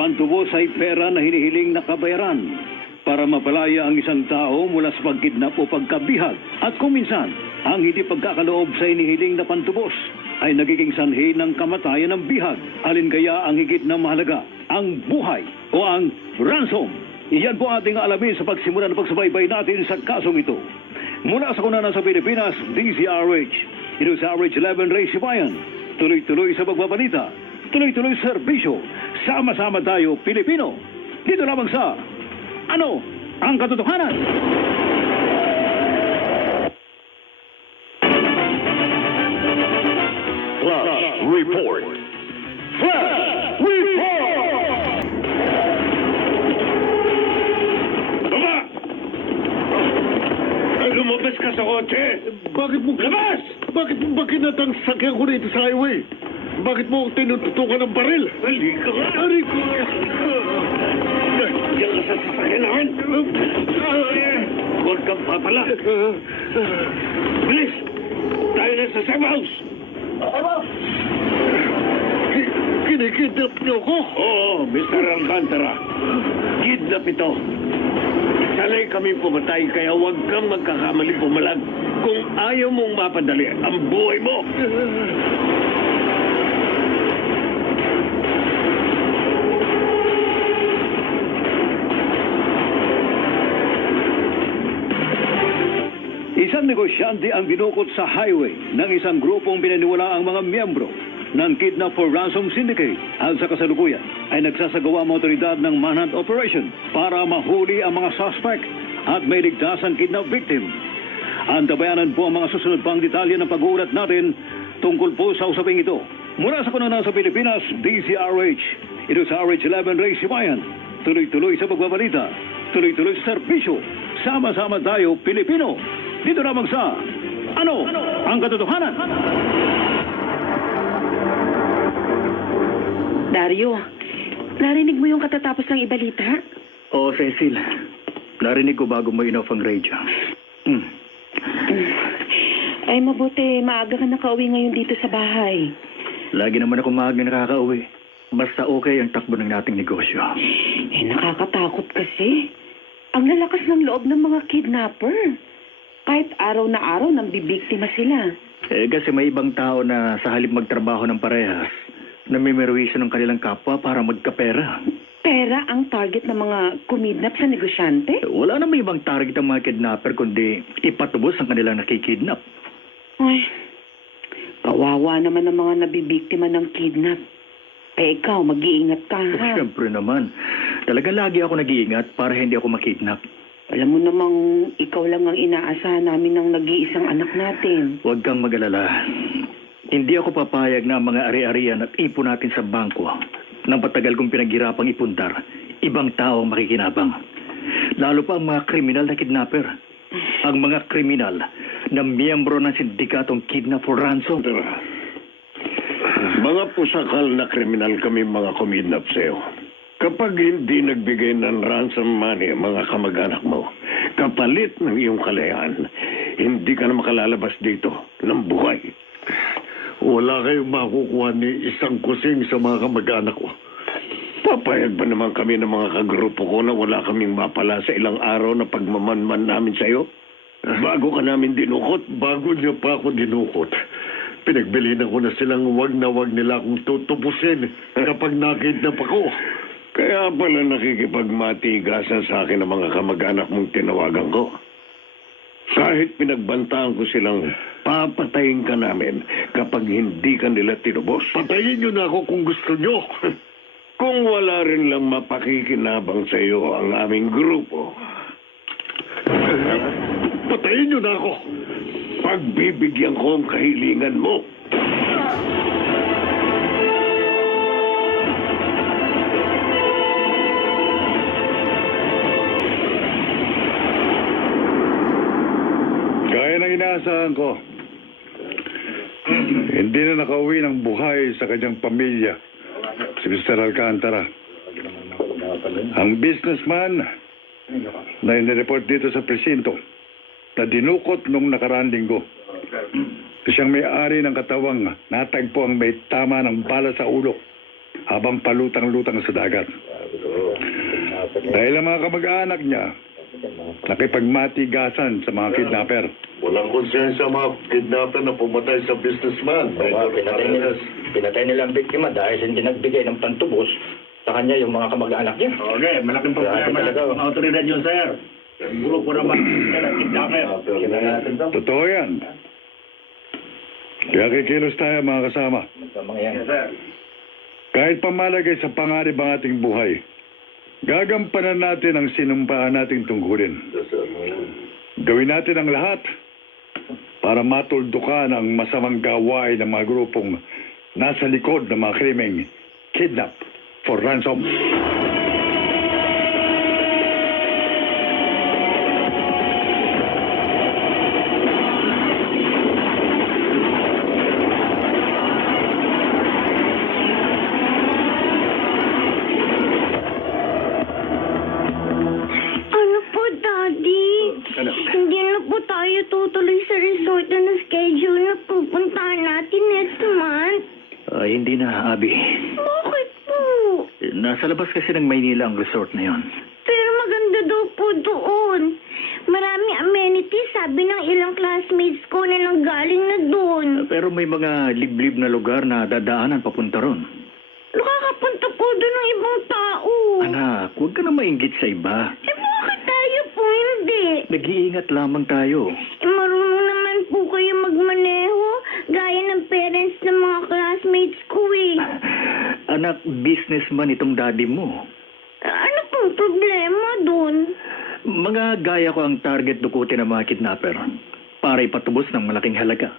pantubos ay pera na hinihiling na kabayaran para mapalaya ang isang tao mula sa pagkidnap o pagkabihag. At kung minsan, ang hindi pagkakaloob sa hinihiling na pantubos ay nagiging sanhi ng kamatayan ng bihag. Alin kaya ang higit na mahalaga? Ang buhay o ang ransom? Iyan po ating alamin sa pagsimula ng pagsubaybay natin sa kasong ito. Mula sa kunanan sa Pilipinas, DZRH. Ito sa RH11 Ray Sibayan. Tuloy-tuloy sa pagbabalita. Tuloy-tuloy sa serbisyo. Sama-sama tayo, Pilipino. Dito lamang sa Ano ang Katotohanan? Flash Report. Flash Report! Baba! Lumabas ka sa kotse! Bakit mo... Labas! Bakit mo ba kinatang sakyan ko rito sa highway? Bakit mo ako tinututukan ng baril? Halika ka! Aray ko! Nandiyan ka sa sasakyan namin! Huwag kang papala! Bilis! Tayo na sa safe house! Kinikidnap niyo ko? Oo, Mr. Alcantara. Kidnap ito. Sanay kami pumatay, kaya huwag kang magkakamali pumalag. Kung ayaw mong mapadali ang buhay mo. Isang negosyante ang dinukot sa highway ng isang grupong pinaniwala ang mga miyembro ng Kidnap for Ransom Syndicate at sa kasalukuyan ay nagsasagawa ang otoridad ng manhunt operation para mahuli ang mga suspect at may ligtas ang kidnap victim. Antabayanan po ang mga susunod pang detalye ng pag-uulat natin tungkol po sa usaping ito. Mula sa kunanan sa Pilipinas, DZRH. Ito sa RH11 Ray Sibayan. Tuloy-tuloy sa pagbabalita. Tuloy-tuloy sa serbisyo. Sama-sama tayo, Pilipino. Dito lamang sa Ano ang Katotohanan? Dario, narinig mo yung katatapos ng ibalita? Oo, Cecil. Narinig ko bago mo in-off ang radio. Ay, mabuti. Maaga ka nakauwi ngayon dito sa bahay. Lagi naman ako maaga nakakauwi. Basta okay ang takbo ng nating negosyo. Eh, nakakatakot kasi. Ang lalakas ng loob ng mga kidnapper. Kahit araw na araw nang bibiktima sila. Kasi may ibang tao na sa halip magtrabaho ng parehas, namimerwisyo ng kanilang kapwa para magkapera. Pera ang target ng mga kumidnap sa negosyante? Wala na may ibang target ang mga kidnapper kundi ipatubos ang kanilang nakikidnap. Ay, kawawa naman ang mga nabibiktima ng kidnap. Eh, ikaw, mag-iingat ka, ha? Siyempre naman. Talaga lagi ako nag-iingat para hindi ako makidnap. Alam mo namang ikaw lang ang inaasahan namin ng nag-iisang anak natin. Huwag kang mag-alala. Hindi ako papayag na ang mga ari-arian at ipon natin sa bangko nang patagal kong pinaghirapang ipundar, ibang tao ang makikinabang. Lalo pa ang mga kriminal na kidnapper. Ang mga kriminal na miyembro ng sindikatong Kidnap for Ransom. Mga pusakal na kriminal kami mga kumidnap sa'yo. Kapag hindi nagbigay ng ransom money ang mga kamag-anak mo, kapalit ng iyong kalayaan, hindi ka na makalalabas dito ng buhay. Wala kayong makukuha ni isang kusing sa mga kamag-anak ko. Papayag ba naman kami ng mga kagrupo ko na wala kaming mapala sa ilang araw na pagmamanman namin sa'yo? Bago ka namin dinukot? Bago niyo pa ako dinukot, pinagbilinan ko na silang wag na wag nila akong tutubusin kapag nakidnap ako. Kaya pala nakikipagmatigasan sa akin ang mga kamag-anak mong tinawagan ko. Kahit pinagbantaan ko silang papatayin ka namin kapag hindi ka nila tinubos. Patayin niyo na ako kung gusto niyo. Kung wala rin lang mapakikinabang sa iyo ang aming grupo, Patayin niyo na ako. pagbibigyan ko ang kahilingan mo. Gaya ng inaasahan ko, hindi na nakauwi ng buhay sa kanyang pamilya si Mr. Alcantara. Ang businessman na inireport dito sa presinto na dinukot nung nakaraang linggo. Siyang may-ari ng katawang natagpo ang may tama ng bala sa ulo habang palutang-lutang sa dagat. Dahil ang mga kamag-anak niya, nakipagmatigasan sa mga kidnapper. Walang konsensya mga kidnapper na pumatay sa businessman. Pinatay nila ang biktima dahil hindi nagbigay ng pantubos sa kanya yung mga kamag-anak niya. Okay, malaking problema ng autoridad yun, sir. Grupo naman ng kidnapper. Totoo yan. Kaya kikilos tayo mga kasama. Kahit pamalagay sa panganib ang ating buhay, gagampanan natin ang sinumpaan nating tungkulin. Gawin natin ang lahat para matuldukan ang masamang gawain ng mga grupong nasa likod ng mga krimeng kidnap for ransom. Ano po, Daddy? Hindi na po tayo tutuloy sa resort na na-schedule na pupuntahan natin next month. Hindi na, Abby. Bakit po? Nasa labas kasi ng Maynila ang resort na yon. Pero maganda daw po doon. Maraming amenities, sabi ng ilang classmates ko na nanggaling na doon. Pero may mga liblib na lugar na dadaanan papunta ron. Nakakapunta po doon ng ibang tao. Anak, huwag ka na mainggit sa iba. Bakit tayo po hindi? Nag-iingat lamang tayo. Marunong naman po kayo magmaneho, gaya ng parents ng mga classmates ko eh. Anak, businessman itong daddy mo. Ano pong problema doon? Mga gaya ko ang target dukutin ng mga kidnapper para ipatubos ng malaking halaga.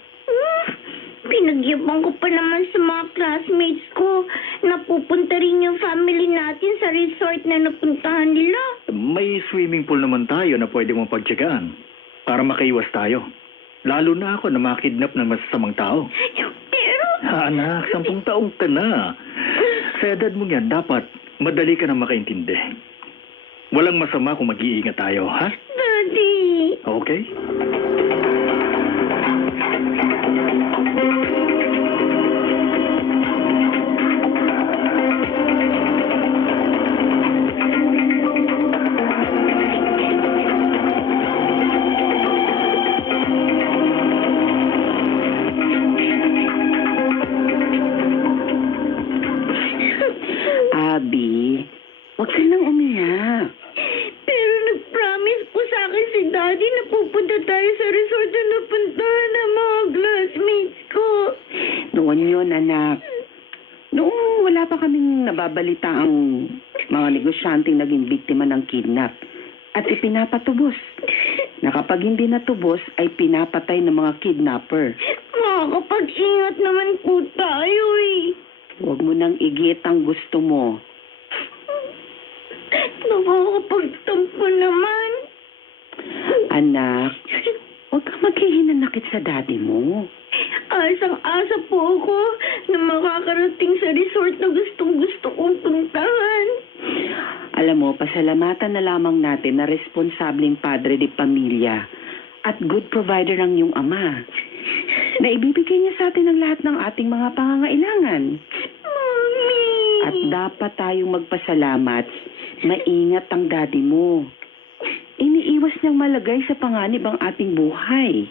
Pinagyabang ko pa naman sa mga classmates ko na pupunta rin yung family natin sa resort na napuntahan nila. May swimming pool naman tayo na pwede mong pagtsagaan para makaiwas tayo. Lalo na ako na makidnap ng masasamang tao. Pero... Anak, 10 taong ka na. Sa edad mo yan, dapat madali ka na makaintindi. Walang masama kung mag-iingat tayo, ha? Daddy... Okay? Abby, huwag ka nang umiyak. Pero nag-promise po sa akin si Daddy na pupunta tayo sa resort na napuntahan ng mga classmates ko. Noon yun, anak. Noong wala pa kaming nababalita ang mga negosyanteng naging biktima ng kidnap at ipinapatubos. Na kapag hindi natubos, ay pinapatay ng mga kidnapper. Makakapag-ingat naman po tayo eh. Huwag mo nang igit ang gusto mo. Nakakapagtampo naman. Anak, huwag kang maghihinanakit sa daddy mo. Asang-asa po ako na makakarating sa resort na gustong-gusto kong puntahan. Alam mo, pasalamatan na lamang natin na responsableng padre de pamilya at good provider ang iyong ama na ibibigay niya sa atin ang lahat ng ating mga pangangailangan. Mommy! At dapat tayong magpasalamat, maingat ang daddy mo. Iniiwas niyang malagay sa panganib ang ating buhay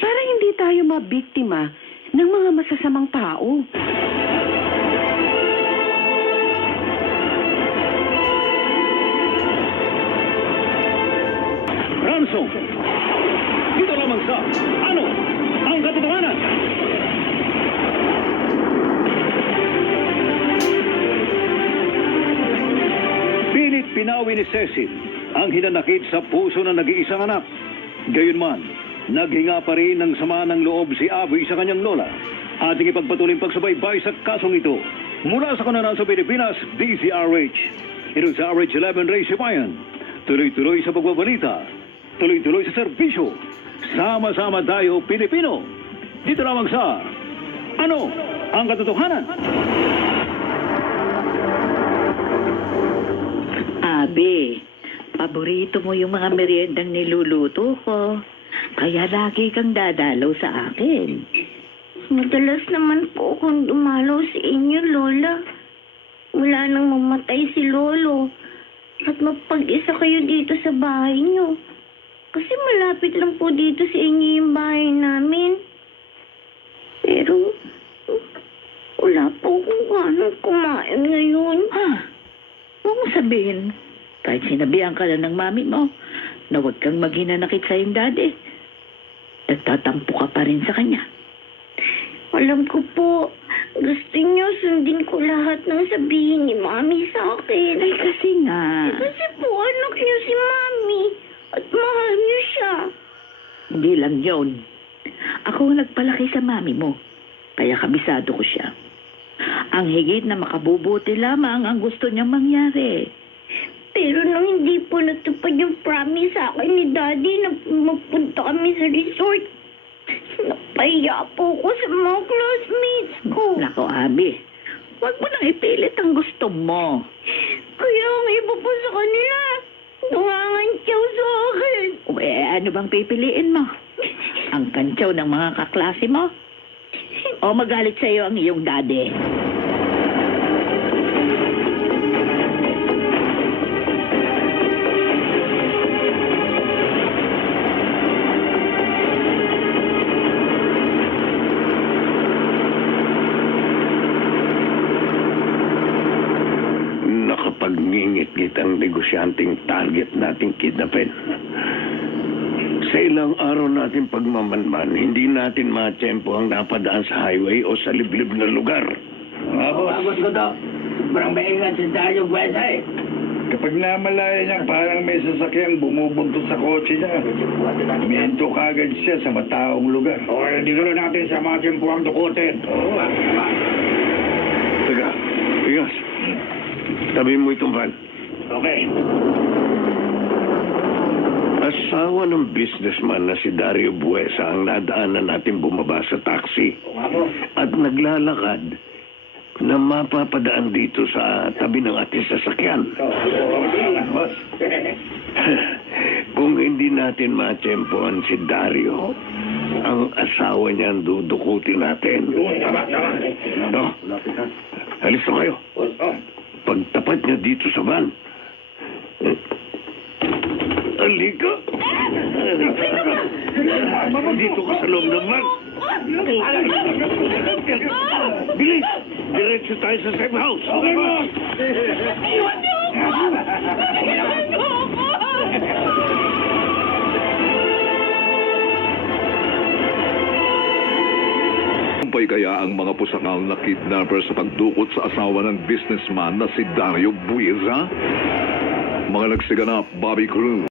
para hindi tayo mabiktima ng mga masasamang tao. Ransom! Dito lamang sa Ano ang Katotohanan? Pilit pinawi ni Cecil ang hinanakit sa puso ng nag-iisang anak. Gayunman, naghinga pa rin ng sama ng loob si Abby sa kanyang lola. Ating ipagpatuloy pagsubaybay sa kasong ito. Mula sa kananan sa Pilipinas, DZRH. Ito sa RH11 Ray Sibayan. Tuloy-tuloy sa pagbabalita. Tuloy-tuloy sa serbisyo. Sama-sama tayo, Pilipino. Dito lamang sa Ano ang Katotohanan? Abi, paborito mo yung mga meriendang niluluto ko. Kaya lagi kang dadalaw sa akin. Madalas naman po akong dumalaw sa inyo, Lola. mula nang mamatay si Lolo at mapag-isa kayo dito sa bahay niyo. Kasi malapit lang po dito sa inyo yung bahay namin. Pero wala po kung anong kumain ngayon. Huwag mo sabihin, kahit sinabihan ka na ng mami mo, na huwag kang maghinanakit sa iyong daddy. Nagtatampo ka pa rin sa kanya. Alam ko po, gusto niyo sundin ko lahat ng sabihin ni Mami sa akin. Ay, kasi nga. Kasi po anak niyo si Mami at mahal niyo siya. Hindi lang yun. Ako ang nagpalaki sa mami mo. Kaya kabisado ko siya. Ang higit na makabubuti lamang ang gusto niyang mangyari. Pero nung hindi po natupad yung promise sa akin ni Daddy na magpunta kami sa resort, napahiya po ko sa mga classmates ko. Nako, Abi. Huwag mo nang ipilit ang gusto mo. Kaya ang iba po sa kanila, nangangantyaw sa akin. Ano bang pipiliin mo? Ang kantsaw ng mga kaklase mo? O magalit sa iyo ang iyong daddy? Nakapagngingit-ngit ang negosyanteng target nating kidnapin. Sa ilang araw natin pagmamanman, hindi natin matsempo ang napadaan sa highway o sa liblib na lugar. Agos ko to. Sobrang maingat si Dario Buesa eh. Kapag namalaya niya, parang may sasakyang bumubuntot sa kotse niya. Minto kagad siya sa mataong lugar. O, dinalo natin sa mga tiyempuang dukutin. Teka, Igas. Tabi mo itong van. Okay. Asawa ng businessman na si Dario Buesa ang nadaanan natin bumaba sa taxi at naglalakad na mapapadaan dito sa tabi ng ating sasakyan. Kung hindi natin matsempohan si Dario, ang asawa niya ang dudukutin natin. No? Alis na kayo. Pagtapat niya dito sa van, halika. Dito ka sa loob ng van. Bilis! Diretso tayo sa safe house. Okay, boss! Iwan niyo ako! Iwan niyo ako! Tagumpay kaya ang mga pusakal na kidnapper sa pagdukot sa asawa ng businessman na si Dario Buesa? Mga nagsiganap, Bobby Cruz.